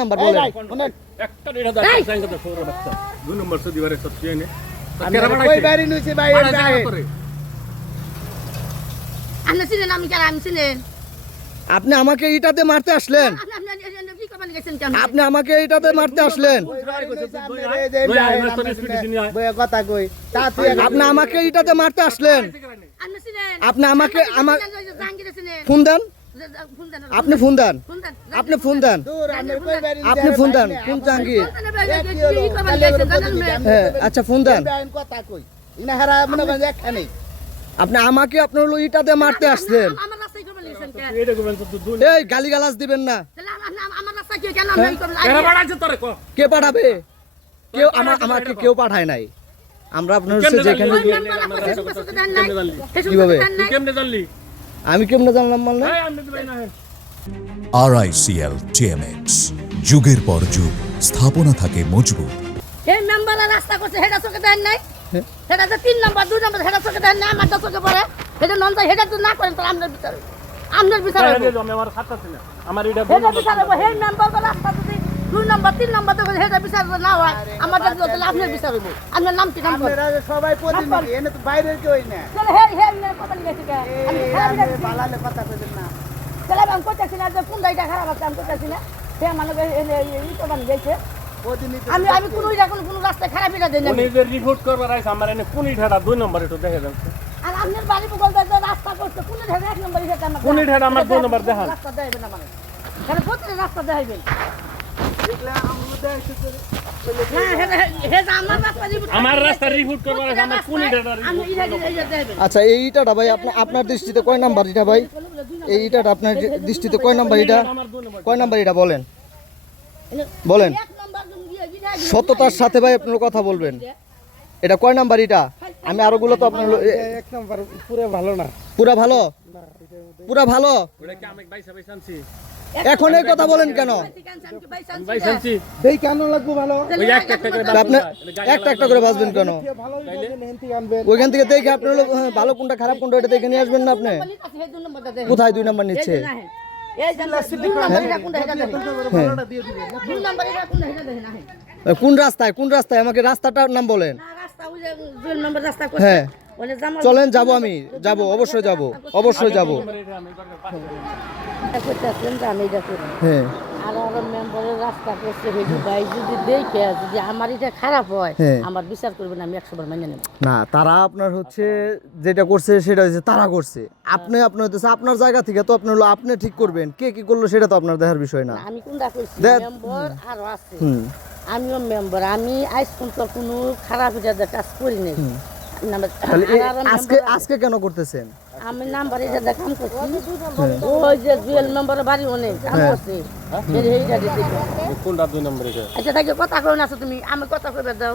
Number বলেন একটা এটা দাও সাইন করতে সৌর বাচ্চা 2 নম্বর সে দিবারে সত্যি নে কই বাড়ি নইছে ভাই আপনি চিনেন আমি কেন আমি চিনেন আপনি আমাকে ইটাতে মারতে আসলেন আপনি আমাকে ইটাতে মারতে আসলেন কথা কই আপনি আমাকে ইটাতে মারতে আসলেন আপনি আমাকে আমার ফোন দেন আপনি ফোন দেন আপনি ফোন দেন আপনি ফোন দেন কোন জাহাঙ্গীর হ্যাঁ আচ্ছা ফোন দেন কথা কই না হারা মনে হয় একখানে আপনি আমাকে আপনার হলো ইটাতে মারতে আসছেন এই গালিগালাজ দিবেন না কে পাঠাবে কেউ আমাকে কেউ পাঠায় নাই আমরা আপনার হচ্ছে যেখানে কিভাবে আমি কেমনে জানলাম মানে RICL TMX যুগের পর যুগ স্থাপনা থাকে মজবুত। এই মেম্বারের রাস্তা করছে হেডা চোখে দেন নাই হেডা তো 3 নম্বর 2 নম্বর হেডা চোখে দেন নাই আমার চোখে পড়ে হেডা নন তাই হেডা তো না করেন তো আমদের বিচার আমি আমার খাতা ছিল আমার এটা হেডা বিচার হবে এই মেম্বারের রাস্তা যদি 2 নম্বর 3 নম্বর তো হেডা বিচার না হয় আমাদের তো আপনার বিচার হবে আপনার নাম কি নাম আপনারা সবাই প্রতিনিধি এনে তো বাইরের কেউই না চল হে হে কথা লিখেছি আমি বালালে কথা কইছেন না চলে আমি কইতাছি না যে কোন দাইটা খারাপ আছে আমি কইতাছি না সে মানুষ এই তো বান গেছে আমি আমি কোন রাস্তা খারাপ এটা দেন উনি যে রিপোর্ট করবার আইছে আমার এনে কোন ইঠাটা 2 নম্বর একটু দেখে দেন আর আপনার বাড়ি বলতে যে রাস্তা করতে কোন ঢাকা 1 নম্বর এটা আমার কোন ইঠাটা আমার 2 নম্বর দেখান রাস্তা দেখাবেন না মানে কেন প্রতি রাস্তা দেখাবেন দেখলে আমরা দেখতে আমার রাস্তা রিপোর্ট করবার আইছে আমার কোন ইঠাটা আমি এটা দেখাবেন আচ্ছা এই ইটাটা ভাই আপনার দৃষ্টিতে কয় নাম্বার এটা ভাই এই ইটাটা আপনার দৃষ্টিতে কয় নাম্বার এটা কয় নাম্বার এটা বলেন বলেন সততার সাথে ভাই আপনার কথা বলবেন এটা কয় নাম্বার এটা আমি আরোগুলো তো আপনার এক নাম্বার পুরো ভালো না পুরা ভালো পুরা ভালো ওটা কি আমি বাইসা বাইসানছি এখন এই কথা বলেন কেন বাইসানছি দেই কেন লাগবো ভালো ওই একটা করে আপনি একটা একটা করে বাজবেন কেন ভালো হেনতি আনবেন ওইখান থেকে দেখে আপনি হলো ভালো কোনটা খারাপ কোনটা এটা দেখে নিয়ে আসবেন না আপনি কোথায় 2 নাম্বার নিচ্ছে এই জানলা 2 নম্বর এটা কোনটা এটা দেখেন ভালোটা দিয়ে দিবেন 2 নম্বর এটা কোনটা এটা দেখেন না কোন রাস্তায় আমাকে রাস্তাটার নাম বলেন রাস্তা ওই যে 2 নম্বর রাস্তা করছে হ্যাঁ ওনে জামাল চলেন যাব আমি যাব অবশ্যই যাব অবশ্যই যাব কইতাছেন যে আমি এটা করি হ্যাঁ আর মেম্বারের রাস্তা করছে হেডি ভাই যদি দেখে যদি আমার এটা খারাপ হয় হ্যাঁ। আমার বিচার করবেন আমি 100 বার মেনে নেব না তারা আপনার হচ্ছে যেটা করছে সেটা হচ্ছে তারা করছে আপনি আপনার হচ্ছে আপনার জায়গা থেকে তো আপনি হলো আপনি ঠিক করবেন কে কি করলো সেটা তো আপনার দেখার বিষয় না আমি কোনটা কইছি দেখ- মেম্বার আর আছে হুম আমিও মেম্বার আমি আজ পর্যন্ত কোনো খারাপ এটা কাজ করি নাই তাহলে আজকে কেন করতেছেন আমি নাম্বার এটা দেখাম করছি ওই যে জুয়েল মেম্বারের বাড়ি অনেক আমি করছি এইটা দিতে কোনটা 2 নম্বর এটা আচ্ছা তাকে কথা কই না তুমি আমি কথা কইবে দাও